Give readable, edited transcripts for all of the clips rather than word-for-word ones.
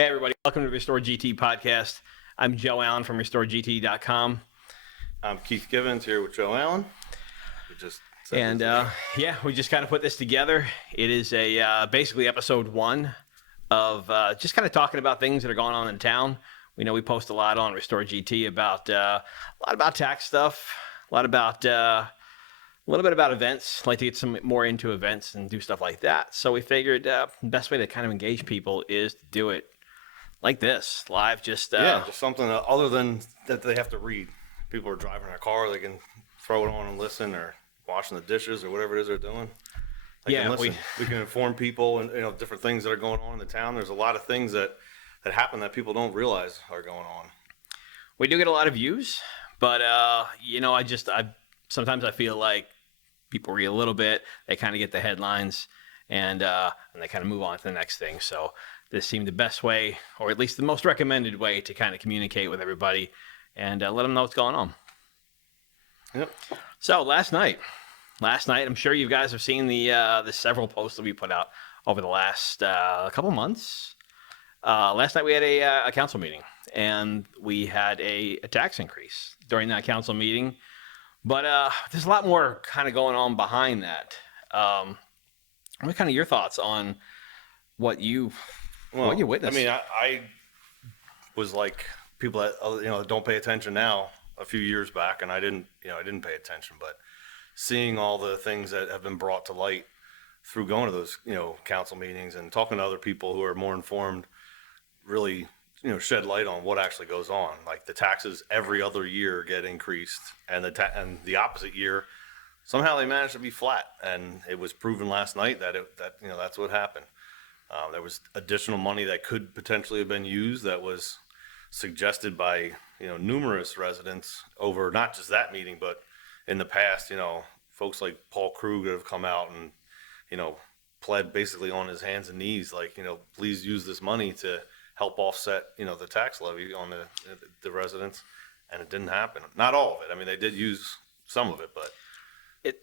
Hey, everybody. Welcome to the Restore GT podcast. I'm Joe Allen from RestoreGT.com. I'm Keith Givens here with Joe Allen. We just kind of put this together. It is basically episode 1 of just kind of talking about things that are going on in town. We know we post a lot on Restore GT about a lot about tax stuff, a little bit about events. Like to get some more into events and do stuff like that. So we figured the best way to kind of engage people is to do it like this, live. Just something other than that they have to read. People are driving their car, they can throw it on and listen, or washing the dishes, or whatever it is they're doing. They can listen. We can inform people and different things that are going on in the town. There's a lot of things that happen that people don't realize are going on. We do get a lot of views, but sometimes I feel like people read a little bit, they kind of get the headlines, and they kind of move on to the next thing. So this seemed the best way, or at least the most recommended way, to kind of communicate with everybody and let them know what's going on. Yep. So last night, I'm sure you guys have seen the several posts that we put out over the last couple months. Last night we had a council meeting, and we had a tax increase during that council meeting. But there's a lot more kind of going on behind that. What kind of your thoughts on what you witnessed? I mean, I was like people that don't pay attention now a few years back, and I didn't pay attention. But seeing all the things that have been brought to light through going to those council meetings and talking to other people who are more informed, really shed light on what actually goes on. Like the taxes every other year get increased, and the opposite year somehow they managed to be flat. And it was proven last night that that's what happened. There was additional money that could potentially have been used that was suggested by numerous residents over not just that meeting, but in the past. Folks like Paul Krug have come out and pled basically on his hands and knees, like please use this money to help offset the tax levy on the residents, and it didn't happen. Not all of it. I mean, they did use some of it, but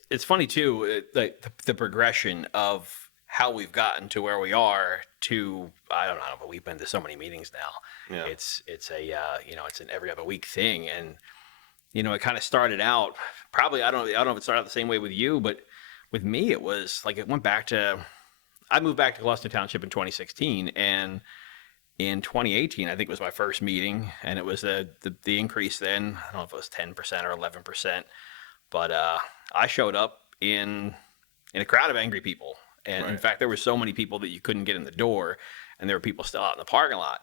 it's funny too, the progression of how we've gotten to where we are. To I don't know, but we've been to so many meetings now. Yeah. It's it's an every other week thing, and it kind of started out probably I don't know if it started out the same way with you, but with me it was like it went back to I moved back to Gloucester Township in 2016, and in 2018, I think it was my first meeting, and it was the increase then. I don't know if it was 10% or 11%, but I showed up in a crowd of angry people. And right. In fact, there were so many people that you couldn't get in the door, and there were people still out in the parking lot.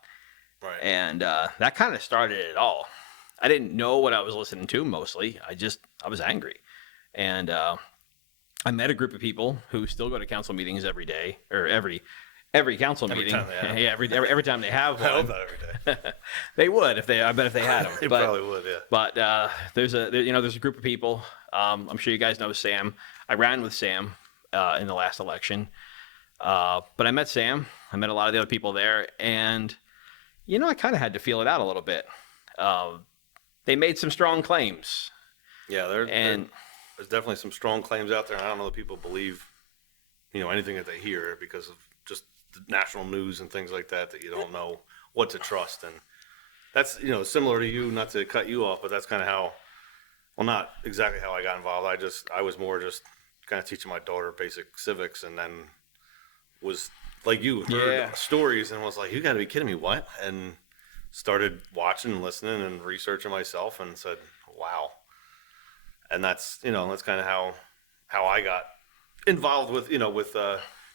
Right. And that kind of started it all. I didn't know what I was listening to mostly. I was angry. And I met a group of people who still go to council meetings every day, or every council meeting. Every time they have one. I hope not every day. They would I bet if they had them. They probably would, yeah. But there's a group of people. I'm sure you guys know Sam. I ran with Sam in the last election. But I met Sam. I met a lot of the other people there, and I kind of had to feel it out a little bit. They made some strong claims. Yeah, there's definitely some strong claims out there, and I don't know that people believe anything that they hear because of just the national news and things like that you don't know what to trust. And that's similar to you, not to cut you off, but that's kind of how, well, not exactly how I got involved. I was more just kind of teaching my daughter basic civics, and then was like you, heard stories and was like, you gotta be kidding me, what? And started watching and listening and researching myself, and said, wow. And that's that's kind of how I got involved with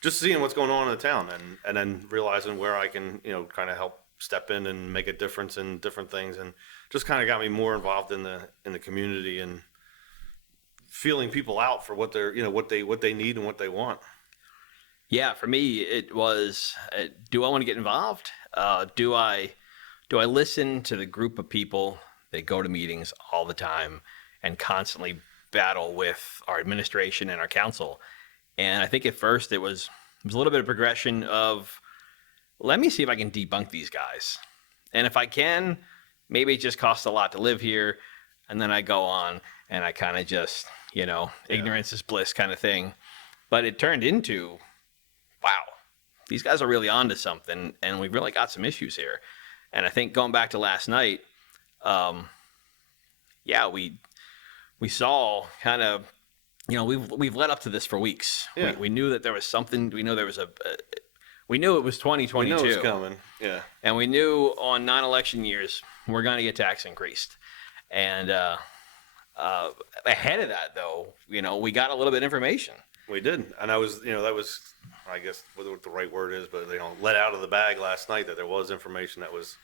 just seeing what's going on in the town, and then realizing where I can kind of help step in and make a difference in different things, and just kind of got me more involved in the community and feeling people out for what they're what they need and what they want. Yeah, for me it was do I want to get involved? Do I listen to the group of people that go to meetings all the time and constantly battle with our administration and our council? And I think at first it was a little bit of progression of, let me see if I can debunk these guys. And if I can, maybe it just costs a lot to live here. And then I go on and I kind of just, ignorance is bliss kind of thing. But it turned into, wow, these guys are really onto something, and we've really got some issues here. And I think going back to last night, yeah, we saw kind of, we've led up to this for weeks. Yeah. We knew that there was something. We knew there was we knew it was 2022. We know it's coming. Yeah. And we knew on non-election years we're going to get tax increased. And ahead of that, though, we got a little bit of information. We did, and that was, I guess what the right word is, but let out of the bag last night that there was information that was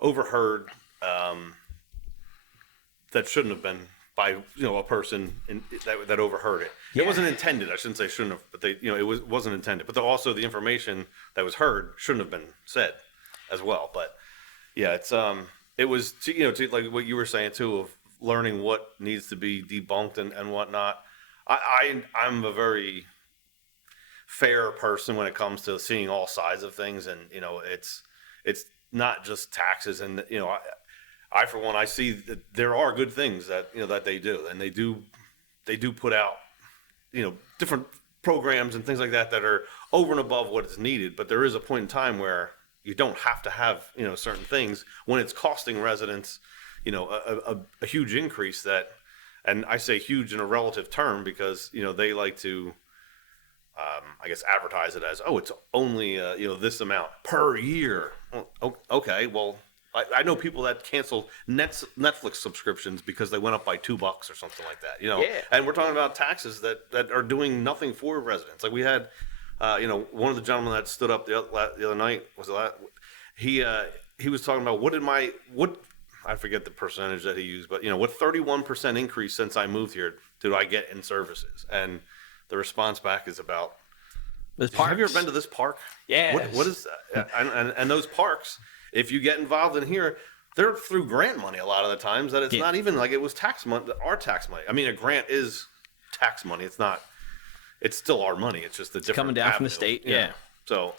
overheard, that shouldn't have been by a person that overheard it. Yeah. It wasn't intended. I shouldn't say shouldn't have, but wasn't intended. But also the information that was heard shouldn't have been said as well. But yeah, it was to like what you were saying too, of learning what needs to be debunked and whatnot. I'm a very fair person when it comes to seeing all sides of things, and it's not just taxes, and I for one, I see that there are good things that that they do, and they do put out different programs and things like that that are over and above what is needed. But there is a point in time where you don't have to have certain things when it's costing residents a huge increase that. And I say huge in a relative term because, they like to, I guess, advertise it as, oh, it's only, this amount per year. Oh, okay, well, I know people that cancel Netflix subscriptions because they went up by $2 or something like that, Yeah. And we're talking about taxes that are doing nothing for residents. Like we had, one of the gentlemen that stood up the other night, he was talking about what I forget the percentage that he used, but what 31% increase since I moved here did I get in services? And the response back is about, have you ever been to this park? Yeah. What is that? And those parks, if you get involved in here, they're through grant money a lot of the times that it's not even like it was tax money, our tax money. I mean, a grant is tax money. It's not, it's still our money. It's just a different coming down avenue. From the state. Yeah. So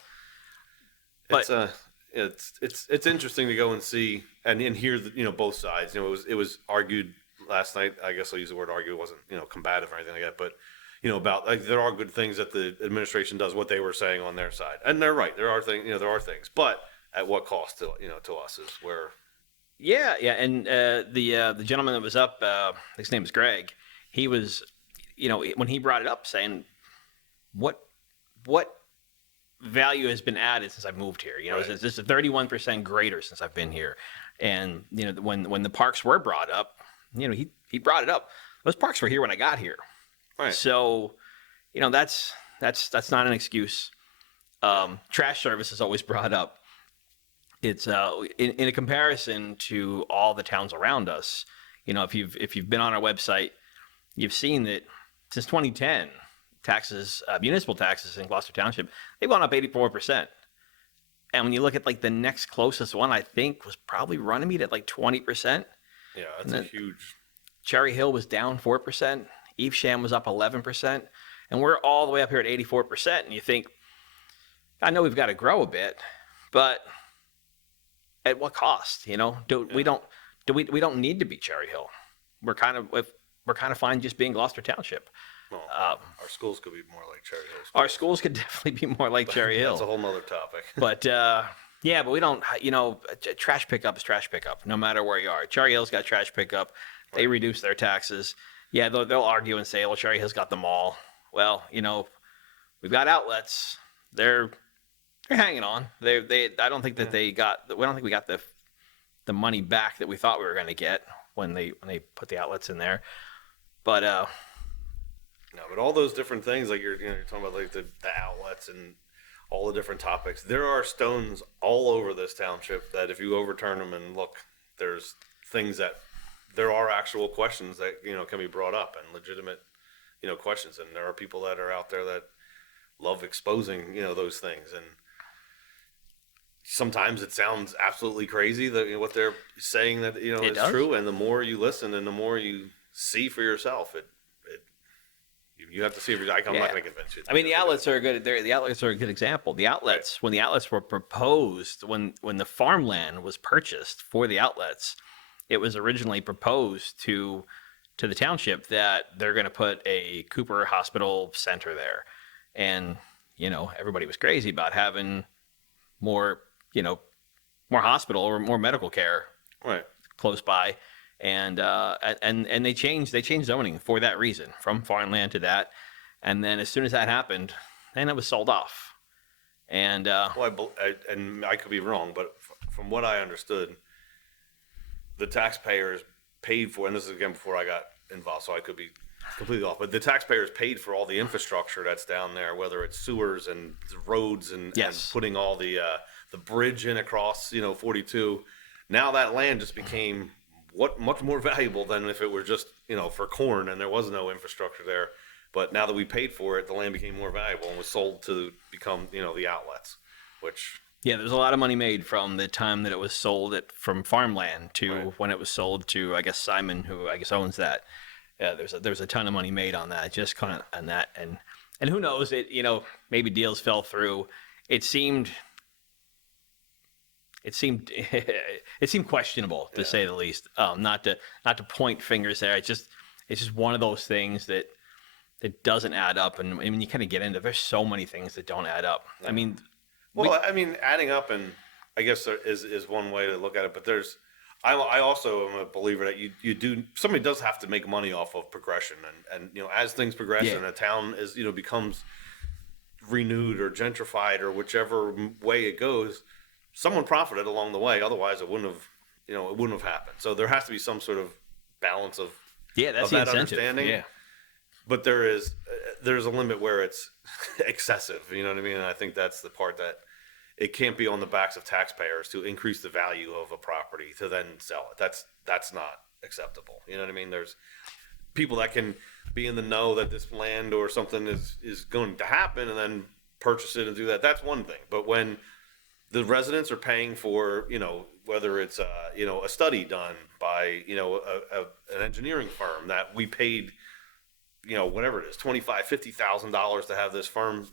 But, it's interesting to go and see and hear both sides. It was argued last night. I guess I'll use the word argue. It wasn't combative or anything like that, but about like there are good things that the administration does. What they were saying on their side, and they're right. There are things, but at what cost to us is where. Yeah, and the gentleman that was up, his name is Greg. He was, when he brought it up, saying, what value has been added since I've moved here? Right. This is 31% greater since I've been here. And when the parks were brought up, he brought it up. Those parks were here when I got here. Right. So, that's not an excuse. Trash service is always brought up. It's in a comparison to all the towns around us. If you've been on our website, you've seen that since 2010. Taxes, municipal taxes in Gloucester Township, they've gone up 84%. And when you look at like the next closest one, I think was probably Runnymede at like 20%. Yeah, that's a huge. Cherry Hill was down 4%. Evesham was up 11%. And we're all the way up here at 84%. And you think, I know we've got to grow a bit, but at what cost? We don't need to be Cherry Hill. We're kind of fine just being Gloucester Township. Well, our schools could be more like Cherry Hill schools. Our schools could definitely be more like Cherry Hill. That's a whole nother topic. But but we don't. Trash pickup is trash pickup, no matter where you are. Cherry Hill's got trash pickup. They reduce their taxes. Yeah, they'll argue and say, "Well, Cherry Hill's got them all." Well, we've got outlets. They're hanging on. I don't think that we don't think we got the money back that we thought we were going to get when they put the outlets in there. But no, but all those different things, like you're talking about, like the outlets and all the different topics. There are stones all over this township that if you overturn them and look, there's things that there are actual questions that can be brought up and legitimate questions, and there are people that are out there that love exposing those things, and sometimes it sounds absolutely crazy that what they're saying that is true, and the more you listen and the more you see for yourself, you have to see if you're. I'm not going to convince you. I mean, the outlets are good. The outlets are a good example. The outlets, when the outlets were proposed, when the farmland was purchased for the outlets, it was originally proposed to the township that they're going to put a Cooper Hospital Center there, and everybody was crazy about having more, more hospital or more medical care Right. close by. And they changed zoning for that reason, from farmland to that. And then as soon as that happened, then it was sold off. And Well, and I could be wrong, but from what I understood, the taxpayers paid for, and this is again before I got involved, so I could be completely off, but the taxpayers paid for all the infrastructure that's down there, whether it's sewers and roads and putting all the bridge in across, 42. Now that land just became much more valuable than if it were just, for corn and there was no infrastructure there. But now that we paid for it, the land became more valuable and was sold to become, the outlets, which... Yeah, there's a lot of money made from the time that it was sold from farmland to when it was sold to, I guess, Simon, who I guess owns that. Yeah, there's a ton of money made on that, just kind of on that. And who knows, maybe deals fell through. It seemed questionable, to say the least. Not to point fingers there. It's just one of those things that doesn't add up. And when you kind of get into, there's so many things that don't add up. I mean, adding up, and I guess there is one way to look at it, but I also am a believer that somebody does have to make money off of progression, and as things progress and a town becomes renewed or gentrified or whichever way it goes, someone profited along the way. Otherwise, it wouldn't have happened. So there has to be some sort of balance of that's that the incentive. Understanding. Yeah. But there's a limit where it's excessive. You know what I mean? And I think that's the part that it can't be on the backs of taxpayers to increase the value of a property to then sell it. That's not acceptable. You know what I mean? There's people that can be in the know that this land or something is going to happen and then purchase it and do that. That's one thing. But when the residents are paying for, whether it's a study done by an engineering firm that we paid, whatever it is, $25,000-$50,000 to have this firm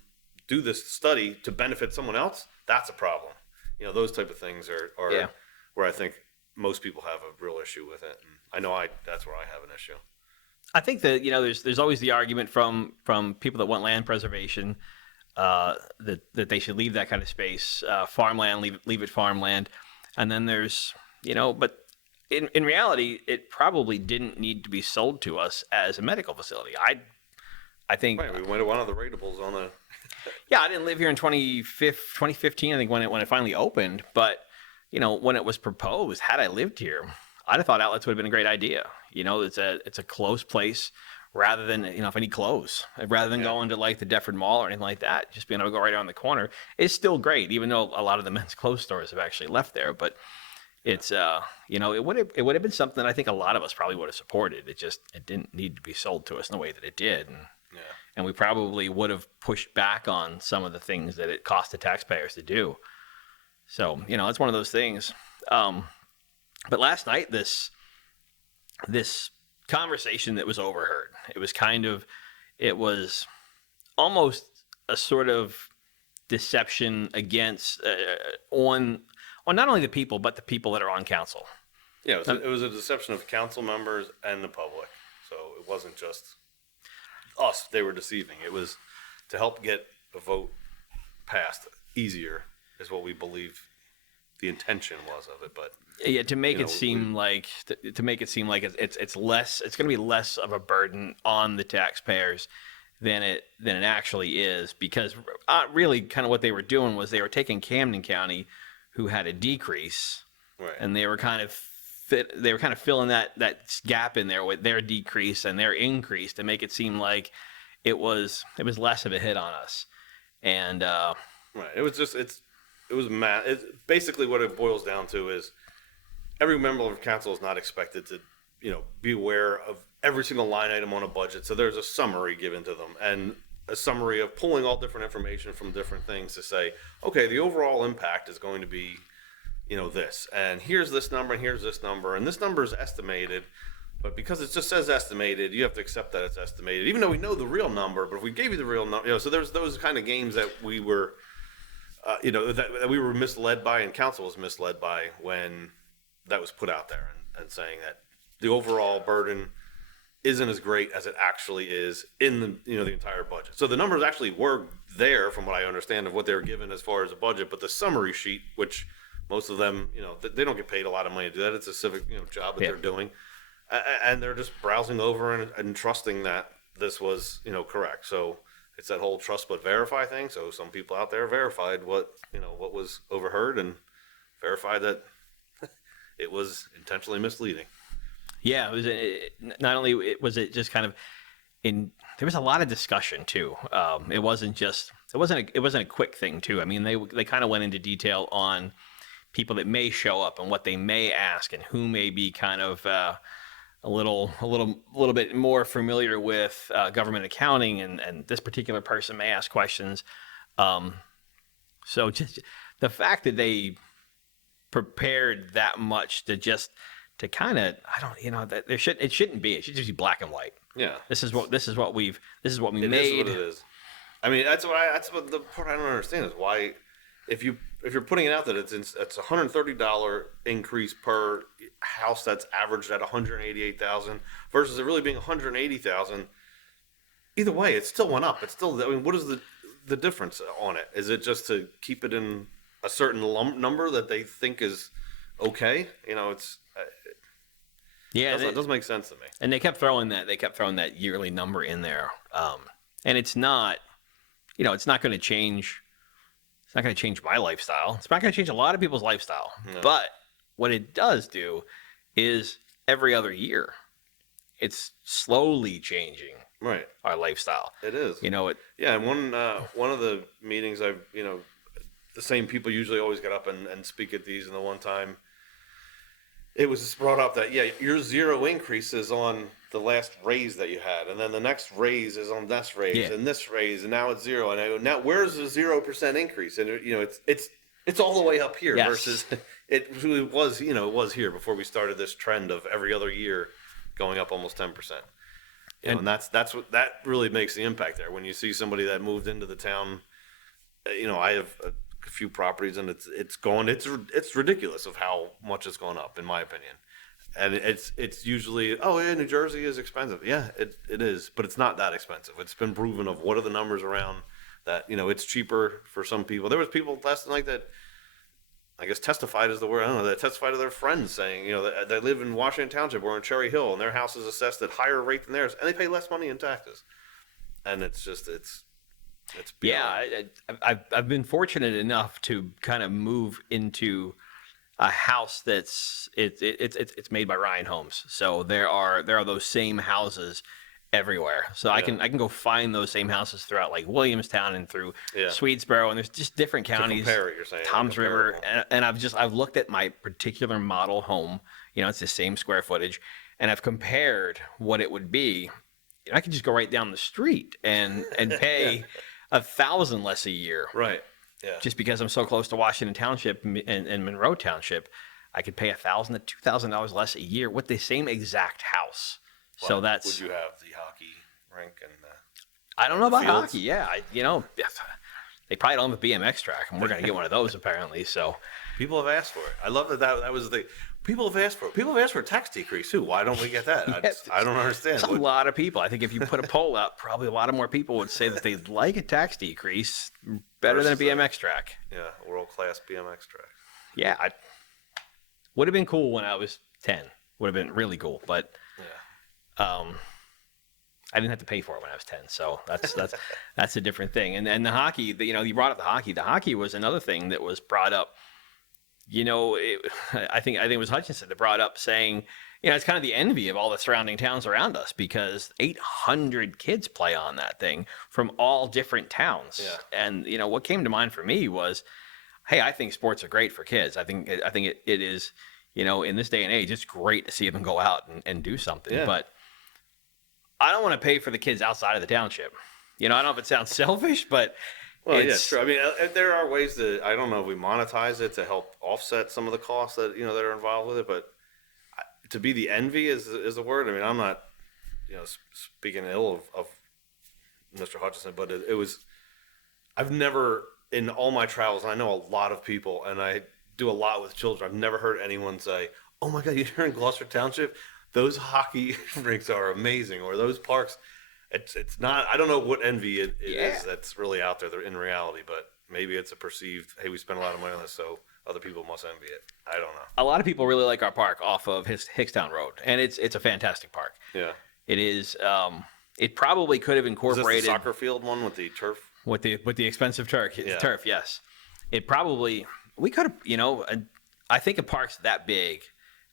do this study to benefit someone else, that's a problem. Those type of things are where I think most people have a real issue with it. And I know that's where I have an issue. I think that, there's always the argument from people that want land preservation, that they should leave that kind of space, farmland, leave it farmland. And then there's, but in reality, it probably didn't need to be sold to us as a medical facility. I think we went to one of the rateables on the. Yeah, I didn't live here in 2015. I think when it finally opened. But when it was proposed, had I lived here, I'd have thought outlets would have been a great idea. It's a close place rather than if I need clothes, rather than going to like the Deptford Mall or anything like that. Just being able to go right around the corner is still great, even though a lot of the men's clothes stores have actually left there. But it's it would have been something I think a lot of us probably would have supported. It didn't need to be sold to us in the way that it did. And we probably would have pushed back on some of the things that it cost the taxpayers to do. So, it's one of those things. But last night, this conversation that was overheard, it was almost a sort of deception against, on not only the people, but the people that are on council. Yeah, it was a deception of council members and the public. So it wasn't just us they were deceiving. It was to help get a vote passed easier is what we believe the intention was of it. But to make it seem like it's less, it's going to be less of a burden on the taxpayers than it actually is, because really kind of what they were doing was they were taking Camden County, who had a decrease, and they were kind of filling that gap in there with their decrease and their increase to make it seem like it was less of a hit on us. And it was mad. Basically what it boils down to is every member of council is not expected to be aware of every single line item on a budget. So there's a summary given to them, and a summary of pulling all different information from different things to say, okay, the overall impact is going to be this, and here's this number, and here's this number, and this number is estimated, but because it just says estimated, you have to accept that it's estimated, even though we know the real number. But if we gave you the real number, so there's those kind of games that we were, that we were misled by, and council was misled by when that was put out there, and saying that the overall burden isn't as great as it actually is in the entire budget. So the numbers actually were there, from what I understand, of what they were given as far as a budget, but the summary sheet, which most of them, they don't get paid a lot of money to do that. It's a civic job that they're doing, and they're just browsing over and trusting that this was correct. So it's that whole trust but verify thing. So some people out there verified what was overheard and verified that it was intentionally misleading. Yeah, not only was it just kind of there was a lot of discussion too. It wasn't a quick thing too. I mean, they kind of went into detail on people that may show up and what they may ask and who may be kind of a little bit more familiar with government accounting, and this particular person may ask questions. So just the fact that they prepared that much to kind of, I don't, that it shouldn't be. It should just be black and white. Yeah. This is what we made. It is what it is. I mean, that's what the part I don't understand is why, if you're putting it out that it's $130 increase per house that's averaged at $188,000 versus it really being $180,000. Either way, it still went up. It's still, I mean, what is the difference on it? Is it just to keep it in a certain number that they think is okay? It's. Yeah, it doesn't make sense to me. And they kept throwing that yearly number in there, and it's not, it's not going to change. It's not going to change my lifestyle. It's not going to change a lot of people's lifestyle. No. But what it does do is every other year, it's slowly changing our lifestyle. It is. Yeah, and one of the meetings the same people usually always get up and speak at these, and the one time it was brought up that, your zero increase is on the last raise that you had, and then the next raise is on this raise, and this raise, and now it's zero. And I go, now where's the 0% increase? And it's all the way up here versus it was here before we started this trend of every other year going up almost 10%. And that's what that really makes the impact there. When you see somebody that moved into the town, I have a few properties, and it's ridiculous of how much it's gone up, in my opinion. And it's usually, New Jersey is expensive. Yeah, it is, but it's not that expensive. It's been proven of what are the numbers around that, it's cheaper for some people. There was people last night that, I guess testified is the word, I don't know, that testified to their friends saying, that they live in Washington Township or in Cherry Hill, and their house is assessed at higher rate than theirs, and they pay less money in taxes. And it's just, it's beyond. Yeah, I've been fortunate enough to kind of move into a house that's it's made by Ryan Homes. So there are those same houses everywhere. So I can go find those same houses throughout like Williamstown and through Swedesboro, and there's just different counties. To compare it, you're saying. Tom's River, and I've looked at my particular model home. It's the same square footage, and I've compared what it would be. I could just go right down the street and pay $1,000 less a year. Right. Yeah. Just because I'm so close to Washington Township and Monroe Township, I could pay $1,000 to $2,000 less a year with the same exact house. Well, so that's. Would you have the hockey rink and? I don't know about hockey. Yeah, they probably don't have a BMX track, and we're going to get one of those apparently. So people have asked for it. I love that was the. People have asked for it. People have asked for a tax decrease too. Why don't we get that? I don't understand. It's a lot of people. I think if you put a poll out, probably a lot of more people would say that they'd like a tax decrease better than a BMX track. Yeah, world-class BMX track. Yeah, would have been cool when I was 10. Would have been really cool, but I didn't have to pay for it when I was 10. So that's a different thing. And the hockey, you brought up the hockey. The hockey was another thing that was brought up. I think it was Hutchinson that brought up saying, it's kind of the envy of all the surrounding towns around us because 800 kids play on that thing from all different towns. Yeah. And, what came to mind for me was, hey, I think sports are great for kids. I think it is, in this day and age, it's great to see them go out and do something. Yeah. But I don't want to pay for the kids outside of the township. I don't know if it sounds selfish, but... Well, yeah, true. I mean, there are ways to, I don't know if we monetize it to help offset some of the costs that, that are involved with it, but to be the envy is the word. I mean, I'm not, speaking ill of Mr. Hutchinson, but it was, I've never, in all my travels, and I know a lot of people, and I do a lot with children, I've never heard anyone say, oh my God, you're in Gloucester Township? those hockey rinks are amazing, or those parks. It's not. I don't know what envy it is that's really out there in reality, but maybe it's a perceived. Hey, we spent a lot of money on this, so other people must envy it. I don't know. A lot of people really like our park off of Hickstown Road, and it's a fantastic park. Yeah. It is. It probably could have Is incorporated this the soccer field one with the turf? with the expensive turf. Yeah. Turf, yes. It probably we could have. I think of parks that big,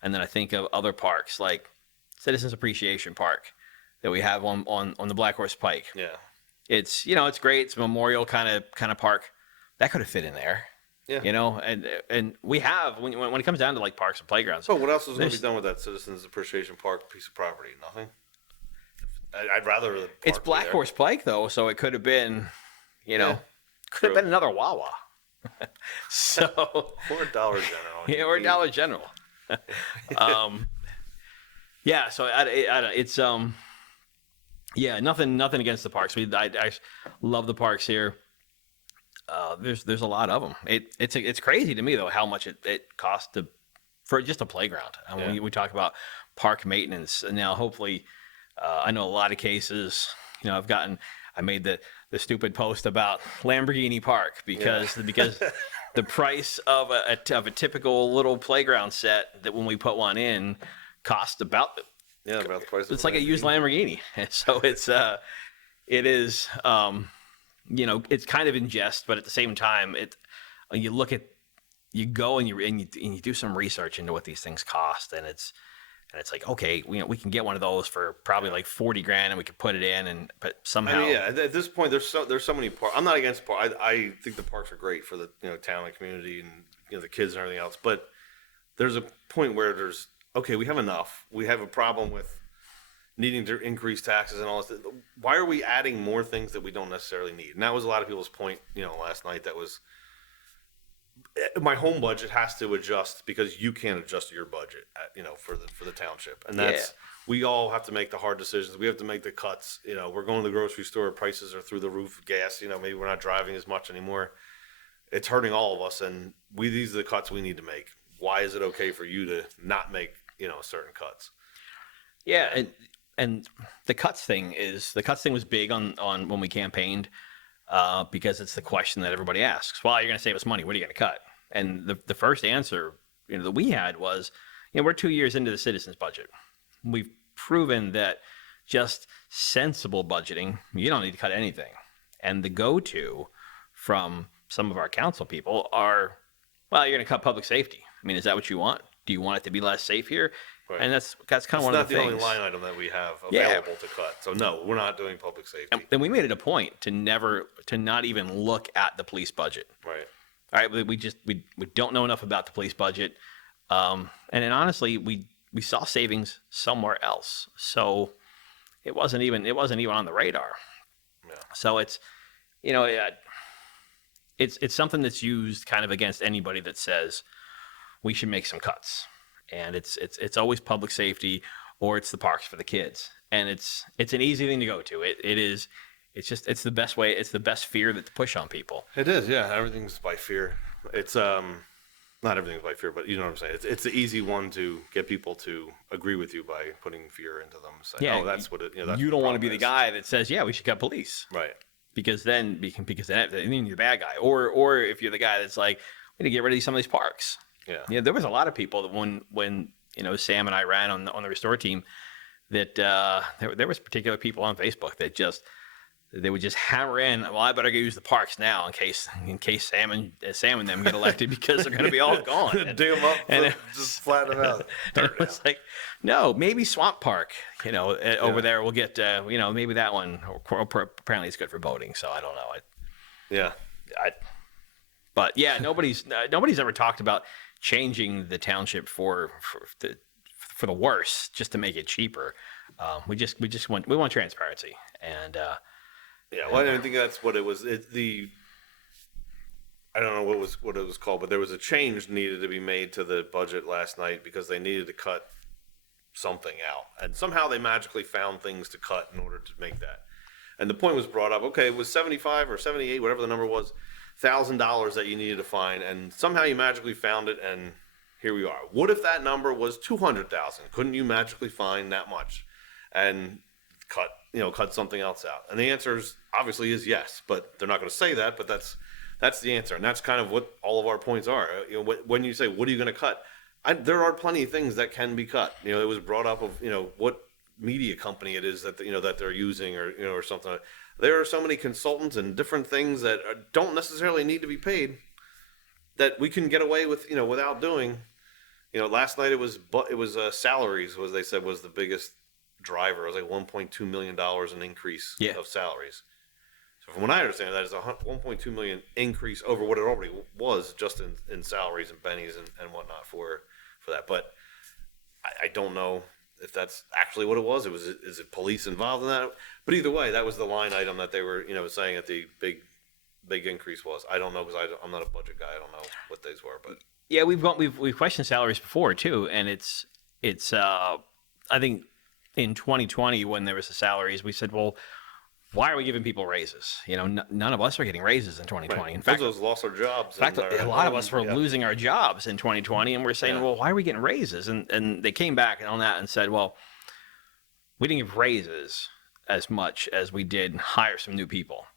and then I think of other parks like Citizens Appreciation Park that we have on the Black Horse Pike. Yeah. It's it's great. It's a memorial kind of park that could have fit in there. Yeah. And we have when it comes down to like parks and playgrounds. So what else is going to be done with that Citizens Appreciation Park piece of property? Nothing. I'd rather. The It's park be Black there. Horse Pike though, so it could have been, could have true. been another Wawa. So Or Dollar General. yeah, or Dollar General. Yeah, so it's nothing against the parks. I love the parks here. There's a lot of them. It's crazy to me though how much it costs for just a playground. And when we talk about park maintenance, and now hopefully, I know a lot of cases. I made the stupid post about Lamborghini Park because the price of a typical little playground set that when we put one in cost about about the price. it's like a used Lamborghini. So it is it's kind of in jest, but at the same time you go and you do some research into what these things cost, and it's like, okay, we can get one of those for probably like 40 grand and we could put it in, but somehow. I mean, at this point, there's so many parks. I'm not against parks. I think the parks are great for the town and community and the kids and everything else. But there's a point where we have enough. We have a problem with needing to increase taxes and all this. Why are we adding more things that we don't necessarily need? And that was a lot of people's point, last night. That was my home budget has to adjust because you can't adjust your budget, for the township, and that's we all have to make the hard decisions. We have to make the cuts. We're going to the grocery store, prices are through the roof. Gas, maybe we're not driving as much anymore. It's hurting all of us, and these are the cuts we need to make. Why is it okay for you to not make certain cuts? Yeah, and the cuts thing was big on when we campaigned. Because it's the question that everybody asks. Well, you're going to save us money. What are you going to cut? And the first answer that we had was, we're 2 years into the citizens budget. We've proven that just sensible budgeting, you don't need to cut anything. And the go-to from some of our council people are, well, you're going to cut public safety. I mean, is that what you want? Do you want it to be less safe here? Right. And that's kind of one of the things. It's not the only line item that we have available to cut. So no, we're not doing public safety. And we made it a point to not even look at the police budget. Right. All right, we don't know enough about the police budget, and then honestly, we saw savings somewhere else. So it wasn't even on the radar. Yeah. So it's it's something that's used kind of against anybody that says we should make some cuts. And it's always public safety, or it's the parks for the kids, and it's an easy thing to go to. It's the best way. It's the best fear that to push on people. It is, yeah. Everything's by fear. It's not everything's by fear, but you know what I'm saying. It's the easy one to get people to agree with you by putting fear into them. Saying, Yeah, that's what it. That's you what don't the want to be problem the is. guy that says, yeah, we should cut police, Right. because then you're the bad guy, or if you're the guy that's like, we need to get rid of some of these parks. Yeah. There was a lot of people that when Sam and I ran on the restore team, that there was particular people on Facebook that they would just hammer in, well, I better go use the parks now in case Sam and them get elected because they're going to be all gone. Dig them up and just flatten them out. And it was like, no, maybe Swamp Park, over there we'll get, maybe that one. Apparently it's good for boating, so I don't know. But yeah, nobody's ever talked about changing the township for the worse just to make it cheaper. We want transparency, and I think that's what it was. I don't know what it was called, but there was a change needed to be made to the budget last night because they needed to cut something out, and somehow they magically found things to cut in order to make that. And the point was brought up. Okay, it was 75 or 78, whatever the number was, $1,000 that you needed to find, and somehow you magically found it, and here we are. What if that number was 200,000? Couldn't you magically find that much and cut something else out? And the answer is obviously is yes, but they're not going to say that, but that's the answer. And that's kind of what all of our points are. When you say, what are you going to cut? There are plenty of things that can be cut. It was brought up of, what media company it is that, that they're using or something. There are so many consultants and different things that don't necessarily need to be paid that we can get away with, without doing. Last night it was salaries, was they said was the biggest driver. It was like $1.2 million in increase of salaries. So from what I understand, that is a $1.2 million increase over what it already was just in salaries and pennies and whatnot for that. But I don't know if that's actually what it was. Is it police involved in that? But either way, that was the line item that they were, saying that the big increase was. I don't know because I'm not a budget guy. I don't know what these were, but Yeah, we've questioned salaries before too, and it's I think in 2020 when there was the salaries, we said, well, why are we giving people raises? None of us are getting raises in 2020. right. In fact, those lost their jobs. In fact, a lot of us were losing our jobs in 2020, and we're saying, Yeah. well, why are we getting raises? And they came back on that and said, well, we didn't give raises as much as we did hire some new people,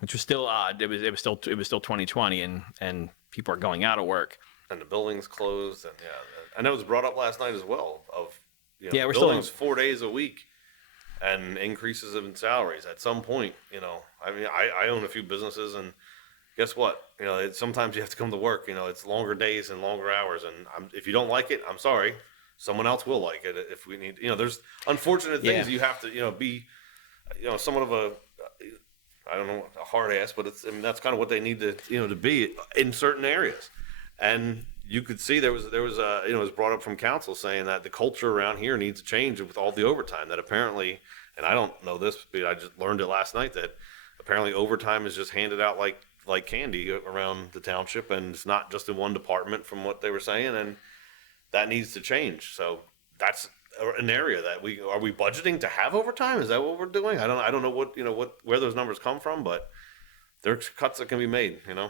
which was still odd. It was still 2020, and people are going out of work. And the building's closed, and and that was brought up last night as well. Of Yeah, we're still buildings 4 days a week, and increases in salaries at some point. I mean, I own a few businesses, and guess what? Sometimes you have to come to work. It's longer days and longer hours, and if you don't like it, I'm sorry. Someone else will like it if we need. There's unfortunate things you have to be, somewhat of a. I don't know, a hard ass, but that's kind of what they need to, to be in certain areas. And you could see there was it was brought up from council saying that the culture around here needs to change with all the overtime that apparently, and I don't know this, but I just learned it last night that apparently overtime is just handed out like candy around the township, and it's not just in one department from what they were saying, and that needs to change. So that's an area that are we budgeting to have overtime? Is that what we're doing? I don't know where those numbers come from, but there's cuts that can be made. Yeah,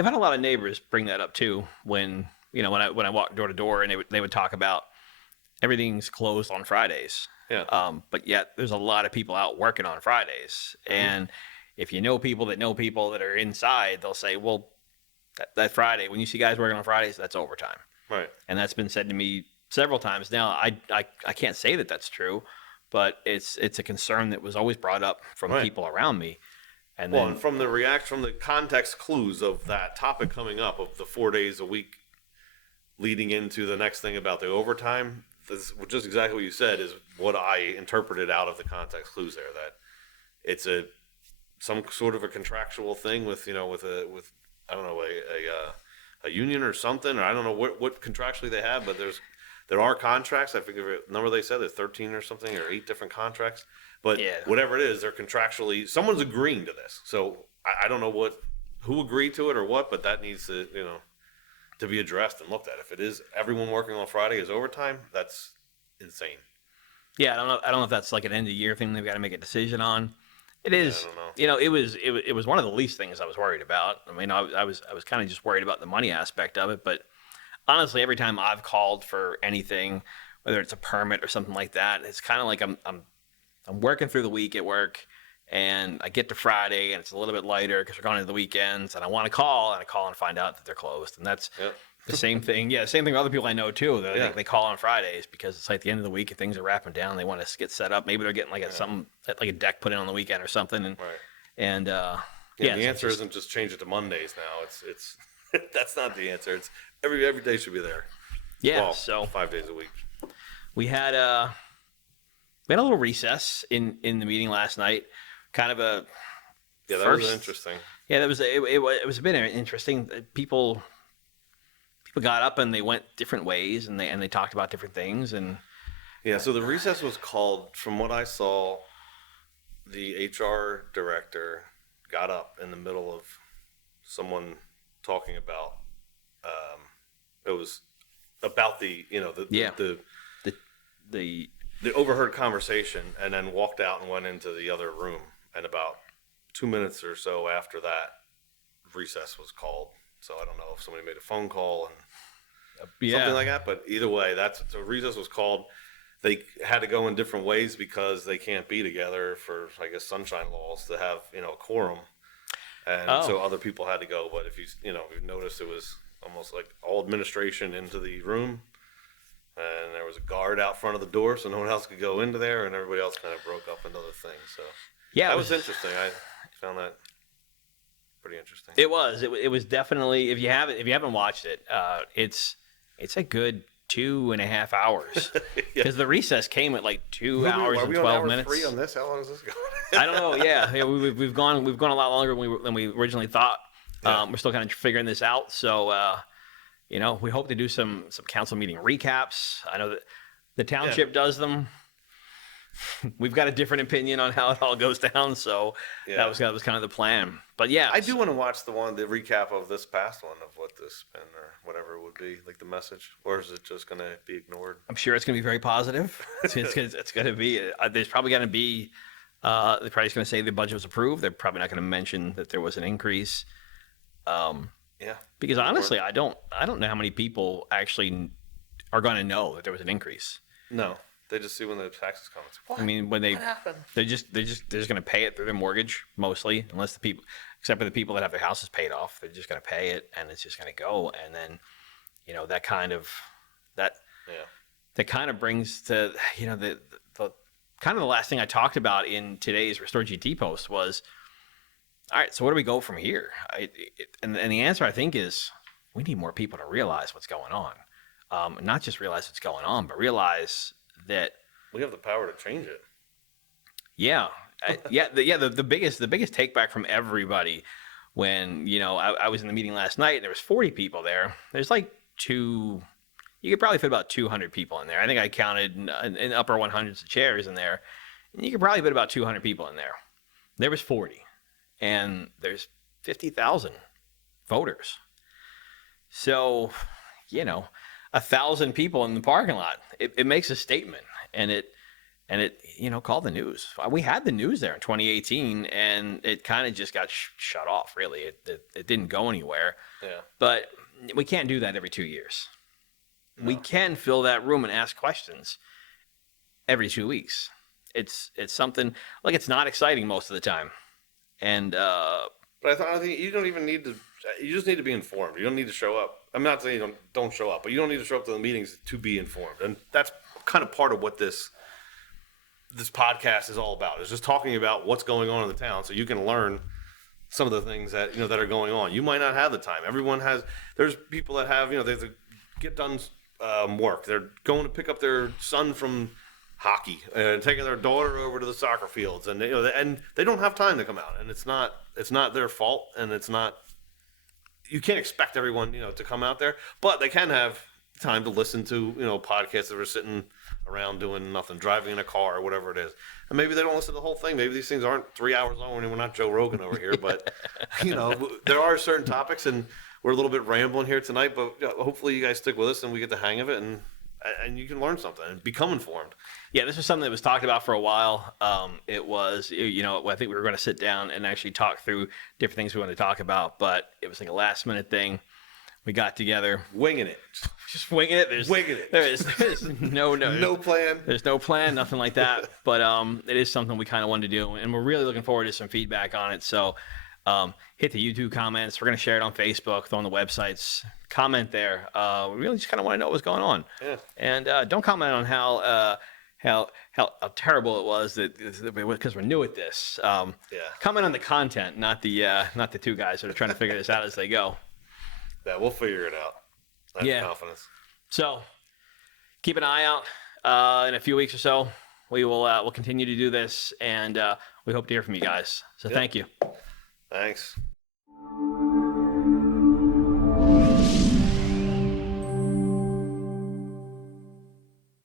I've had a lot of neighbors bring that up too. When I walk door to door, and they would talk about everything's closed on Fridays. Yeah. But yet there's a lot of people out working on Fridays, and if you know people that are inside, they'll say, well, that Friday when you see guys working on Fridays, that's overtime. Right. And that's been said to me several times. Now, I can't say that that's true, but it's a concern that was always brought up from people around me. And then, and from the context clues of that topic coming up of the 4 days a week leading into the next thing about the overtime, this, just exactly what you said is what I interpreted out of the context clues there, that it's some sort of a contractual thing with I don't know, a union or something, or I don't know what contractually they have, but there are contracts. I forget the number they said. There's 13 or something, or 8 different contracts. But whatever it is, they're contractually, someone's agreeing to this. So I don't know who agreed to it or what, but that needs to to be addressed and looked at. If it is everyone working on Friday is overtime, that's insane. Yeah, I don't know if that's like an end of year thing they've got to make a decision on. It is, I don't know. It was one of the least things I was worried about. I mean, I was kind of just worried about the money aspect of it, but honestly, every time I've called for anything, whether it's a permit or something like that, it's kind of like I'm working through the week at work, and I get to Friday and it's a little bit lighter because we're going into the weekends, and I want to call and find out that they're closed, and that's the same thing. Yeah, same thing with other people I know too. They call on Fridays because it's like the end of the week and things are wrapping down. They want to get set up. Maybe they're getting like a deck put in on the weekend or something. And the answer isn't just change it to Mondays now. It's that's not the answer. It's every day should be there. Yeah. Well, so 5 days a week. We had a little recess in the meeting last night. Kind of a that was interesting. Yeah, that was it was a bit interesting. People got up and they went different ways, and they talked about different things. And so the recess was called, from what I saw, the HR director got up in the middle of someone talking about it was about the overheard conversation, and then walked out and went into the other room, and about 2 minutes or so after that, recess was called. So I don't know if somebody made a phone call and Yeah. something like that. But either way, so recess was called. They had to go in different ways because they can't be together for, I guess, sunshine laws to have, a quorum. And so other people had to go. But if you noticed, it was almost like all administration into the room. And there was a guard out front of the door so no one else could go into there. And everybody else kind of broke up into other things. So Yeah, that was interesting. I found that pretty interesting. It was. It was definitely. If you haven't watched it, it's a good 2.5 hours because the recess came at like 2 hours and 12 minutes. 3 on this? How long is this going? I don't know. Yeah, we've gone a lot longer than we originally thought. Yeah. We're still kind of figuring this out. So we hope to do some council meeting recaps. I know that the township does them. We've got a different opinion on how it all goes down, so that was kind of the plan. But yeah, I do want to watch the recap of this past one of what this been or whatever it would be, like the message, or is it just going to be ignored? I'm sure it's going to be very positive. It's going to be. There's probably going to be. They're probably just going to say the budget was approved. They're probably not going to mention that there was an increase. Because honestly, I don't know how many people actually are going to know that there was an increase. No. They just see when the taxes come. What? I mean, when what happened? they're just going to pay it through their mortgage mostly, except for the people that have their houses paid off, they're just going to pay it, and it's just going to go. And then, that kind of brings to the kind of the last thing I talked about in today's Restore GT post was, all right, so where do we go from here? And the answer I think is we need more people to realize what's going on, not just realize what's going on, but realize that we have the power to change it. Yeah. The biggest take back from everybody when, I was in the meeting last night and there was 40 people there. There's like you could probably fit about 200 people in there. I think I counted in upper 100s of chairs in there. And you could probably fit about 200 people in there. There was 40 and there's 50,000 voters. So, 1,000 people in the parking lot. It makes a statement, and it called the news. We had the news there in 2018, and it kind of just got shut off. Really, it didn't go anywhere. Yeah. But we can't do that every 2 years. No. We can fill that room and ask questions every 2 weeks. It's something like it's not exciting most of the time, and but I think you don't even need to. You just need to be informed. You don't need to show up. I'm not saying you don't show up, but you don't need to show up to the meetings to be informed. And that's kind of part of what this podcast is all about. Is just talking about what's going on in the town, so you can learn some of the things that that are going on. You might not have the time. Everyone has. There's people that have they get done work. They're going to pick up their son from hockey and taking their daughter over to the soccer fields, and and they don't have time to come out. And it's not their fault, and it's not. You can't expect everyone, to come out there, but they can have time to listen to, podcasts that are sitting around doing nothing, driving in a car or whatever it is. And maybe they don't listen to the whole thing. Maybe these things aren't 3 hours long and we're not Joe Rogan over here, but there are certain topics and we're a little bit rambling here tonight, but hopefully you guys stick with us and we get the hang of it and you can learn something and become informed. Yeah, this was something that was talked about for a while. It was, I think we were going to sit down and actually talk through different things we wanted to talk about, but it was like a last minute thing. We got together. Winging it. Just winging it. There's no plan. There's no plan, nothing like that. But it is something we kind of wanted to do, and we're really looking forward to some feedback on it. So hit the YouTube comments. We're going to share it on Facebook, throw on the websites. Comment there. We really just kind of want to know what's going on. Yeah. And don't comment on how terrible it was because we're new at this. Comment on the content, not the two guys that are trying to figure this out as they go. Yeah, we'll figure it out. I have confidence. So keep an eye out. In a few weeks or so, we'll continue to do this, and we hope to hear from you guys. So thank you. Thanks.